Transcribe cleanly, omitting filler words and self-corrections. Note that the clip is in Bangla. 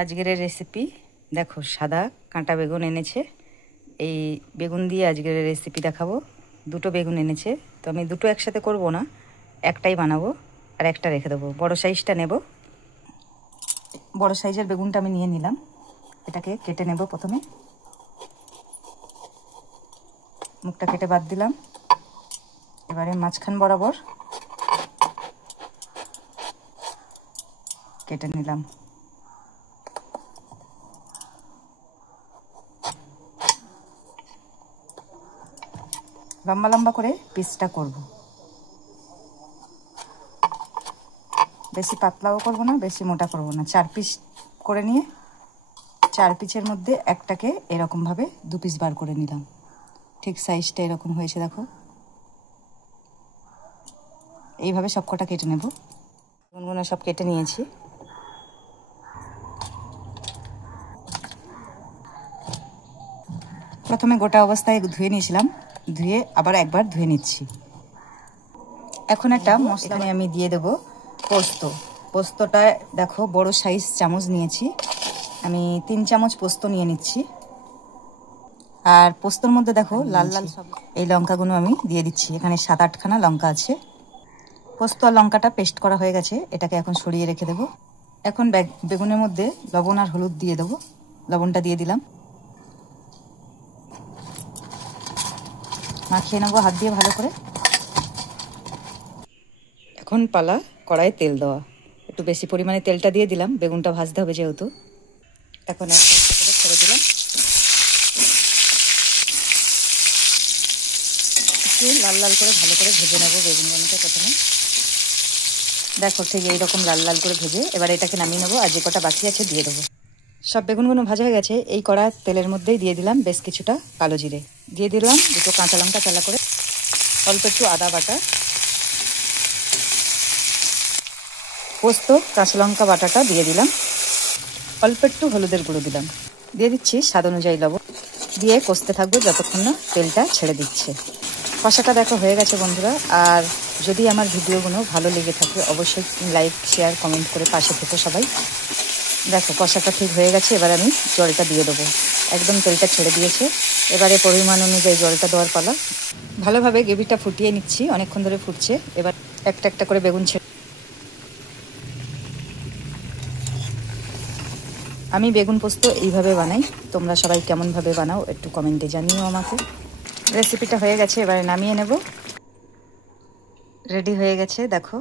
আজকের রেসিপি দেখো, সাদা কাঁটা বেগুন এনেছে। এই বেগুন দিয়ে আজকের রেসিপি দেখাবো। দুটো বেগুন এনেছে, তো আমি দুটো একসাথে করব না, একটাই বানাবো আর একটা রেখে দেবো। বড় সাইজটা নেব। বড় সাইজের বেগুনটা আমি নিয়ে নিলাম। এটাকে কেটে নেব। প্রথমে মুখটা কেটে বাদ দিলাম। এবারে মাঝখান বরাবর কেটে নিলাম। লম্বা লম্বা করে পিসটা করব। বেশি পাতলাও করব না, বেশি মোটা করব না। 4 পিস করে নিয়ে 4 পিসের মধ্যে একটাকে এরকমভাবে 2 পিস বার করে নিলাম। ঠিক সাইজটা এরকম হয়েছে দেখো। এইভাবে সব কটা কেটে নেব। বেগুনগুলো সব কেটে নিয়েছি। প্রথমে গোটা অবস্থায় ধুয়ে নিয়েছিলাম, ধুয়ে আবার একবার ধুয়ে নিচ্ছি। এখন একটা মশলা আমি দিয়ে দেব পোস্ত। পোস্তটা দেখো বড় সাইজ চামচ নিয়েছি আমি, 3 চামচ পোস্ত নিয়ে নিচ্ছি। আর পোস্তর মধ্যে দেখো লাল লাল সব এই লঙ্কাগুলো আমি দিয়ে দিচ্ছি। এখানে 7-8খানা লঙ্কা আছে। পোস্ত আর লঙ্কাটা পেস্ট করা হয়ে গেছে, এটাকে এখন সরিয়ে রেখে দেবো। এখন বেগুনের মধ্যে লবণ আর হলুদ দিয়ে দেবো। লবণটা দিয়ে দিলাম, মাখিয়ে নেবো হাত দিয়ে ভালো করে। এখন পালা কড়াইয়ে তেল দেওয়া। একটু বেশি পরিমাণে তেলটা দিয়ে দিলাম, বেগুনটা ভাজতে হবে যেহেতু। এখন একটা একটা করে ছেড়ে দিলাম। একটু লাল লাল করে ভালো করে ভেজে নেবো বেগুনগুলোকে প্রথমে। দেখো ঠিক এইরকম লাল লাল করে ভেজে এবার এটাকে নামিয়ে নেবো। আর যে কটা বাকি আছে দিয়ে দেবো। সব বেগুনগুলো ভাজা হয়ে গেছে। এই কড়া তেলের মধ্যেই দিয়ে দিলাম বেশ কিছুটা কালো জিরে, দিয়ে দিলাম 2টো কাঁচা লঙ্কা চালা করে, অল্প একটু আদা বাটা, পোস্ত কাঁচা লঙ্কা বাটাটা দিয়ে দিলাম, অল্প একটু হলুদের গুঁড়ো দিলাম, দিয়ে দিচ্ছি স্বাদ অনুযায়ী লবণ, দিয়ে কষতে থাকবো যতক্ষণ না তেলটা ছেড়ে দিচ্ছে। কষাটা দেখো হয়ে গেছে বন্ধুরা। আর যদি আমার ভিডিওগুলো ভালো লেগে থাকে অবশ্যই লাইক শেয়ার কমেন্ট করে পাশে থেকো সবাই। দেখো কষাটা ঠিক হয়ে গেছে। এবার আমি জলটা দিয়ে দেবো। একদম তেলটা ছেড়ে দিয়েছে। এবারে পরিমাণ অনুযায়ী জলটা দেওয়ার পালা। ভালোভাবে গ্রেভিটা ফুটিয়ে নিচ্ছি, অনেকক্ষণ ধরে ফুটছে। এবার একটা একটা করে বেগুন ছেড়ে। আমি বেগুন পোস্ত এইভাবে বানাই, তোমরা সবাই কেমনভাবে বানাও একটু কমেন্টে জানিও আমাকে। রেসিপিটা হয়ে গেছে, এবারে নামিয়ে নেব। রেডি হয়ে গেছে দেখো।